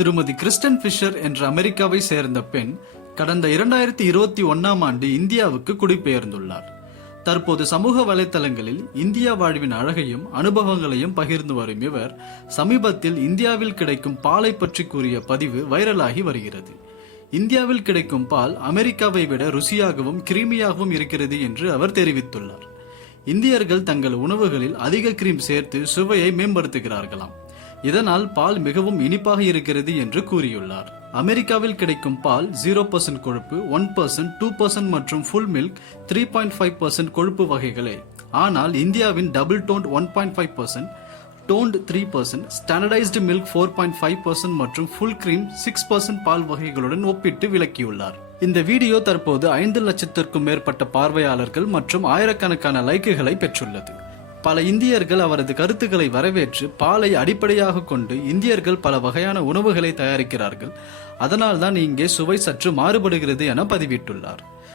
திருமதி Kristen Fisher என்ற அமெரிக்காவை சேர்ந்த பெண் கடந்த இரண்டாயிரத்தி இருபத்தி ஒன்னாம் ஆண்டு இந்தியாவுக்கு குடிபெயர்ந்துள்ளார். தற்போது சமூக வலைத்தளங்களில் இந்தியா வாழ்வின் அழகையும் அனுபவங்களையும் பகிர்ந்து வரும் இவர் சமீபத்தில் இந்தியாவில் கிடைக்கும் பாலை பற்றி கூறிய பதிவு வைரலாகி வருகிறது. இந்தியாவில் கிடைக்கும் பால் அமெரிக்காவை விட ருசியாகவும் கிருமியாகவும் இருக்கிறது என்று அவர் தெரிவித்துள்ளார். இந்தியர்கள் தங்கள் உணவுகளில் அதிக கிரீம் சேர்த்து சுவையை மேம்படுத்துகிறார்களாம். இதனால் பால் மிகவும் இனிப்பாக இருக்கிறது என்று கூறியுள்ளார். அமெரிக்காவில் கிடைக்கும் பால் ஜீரோ பர்சன்ட் கொழுப்பு ஒன் பர்சன்ட் டூ பர்சன்ட் மற்றும் full milk three point five percent கொழுப்பு வகைகளே. ஆனால் இந்தியாவின் double toned one point five percent toned three percent standardised milk four point five percent மற்றும் ஃபுல் கிரீம் சிக்ஸ் பர்சன்ட் பால் வகைகளுடன் ஒப்பிட்டு விளக்கியுள்ளார். இந்த வீடியோ தற்போது ஐந்து லட்சத்திற்கும் மேற்பட்ட பார்வையாளர்கள் மற்றும் ஆயிரக்கணக்கான லைக்குகளை பெற்றுள்ளது. பல இந்தியர்கள் அவரது கருத்துக்களை வரவேற்று பாலை அடிப்படையாக கொண்டு இந்தியர்கள் பல வகையான உணவுகளை தயாரிக்கிறார்கள். அதனால்தான் இங்கே சுவை சற்று மாறுபடுகிறது என பதிவிட்டுள்ளார்.